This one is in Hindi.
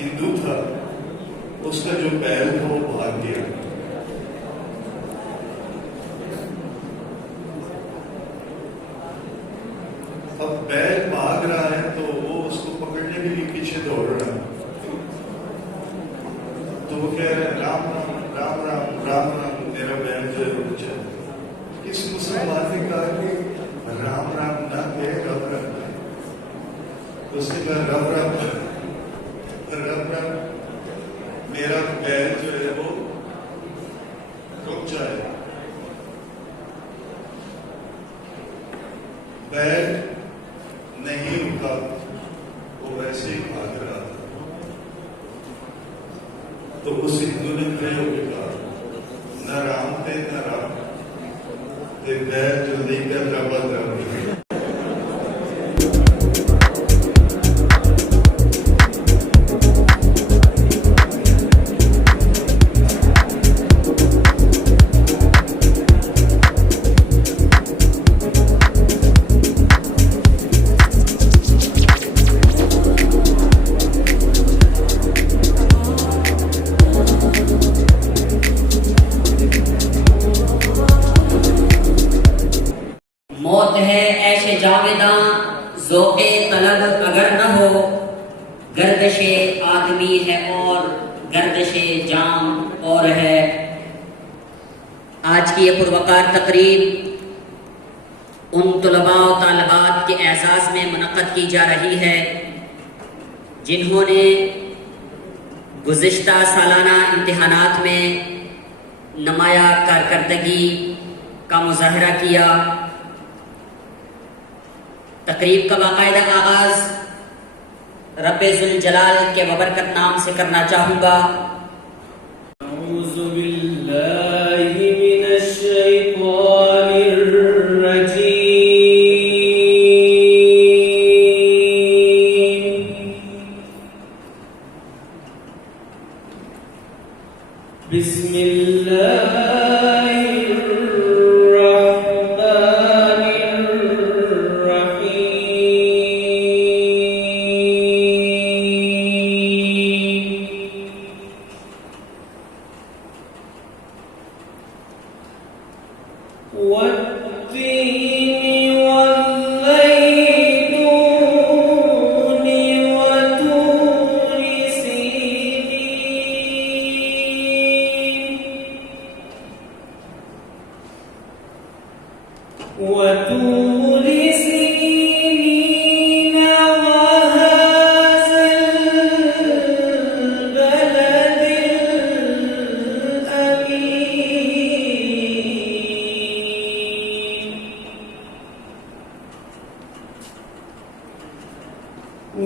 हिंदू था, उसका जो बैल था वो भाग गया। अब बैल भाग रहा है तो वो उसको पकड़ने के लिए पीछे दौड़ रहा है। तो वो कह रहे हैं राम राम राम राम राम राम, मेरा बैल जो है रुक जाए। इस मुसलमान ने कहा कि राम राम ना कहे, रब रब। उसने कहा रब रब रब रब, मेरा बैल जो है वो रुक जाए। बैल नहीं रुका, वो वैसे ही भाग रहा था। तो उस हिंदू ने खड़े होकर कहा न राम थे न राम ते, बैल जो नहीं कर रबा रब। मौत है ऐशे जावेदा ज़ौक़े तलब अगर न हो, गर्दशे आदमी है और गर्दशे जाम और है। आज की ये पुरवकार तकरीब उन तलबा और तालिबात के एहसास में मुनक़्क़द की जा रही है जिन्होंने गुज़िश्ता सालाना इम्तिहानात में नुमाया कारकर्दगी का मुज़ाहरा किया। तकरीब का बाकायदा आगाज रब्बे ज़ुल जलाल के बबरकत नाम से करना चाहूँगा।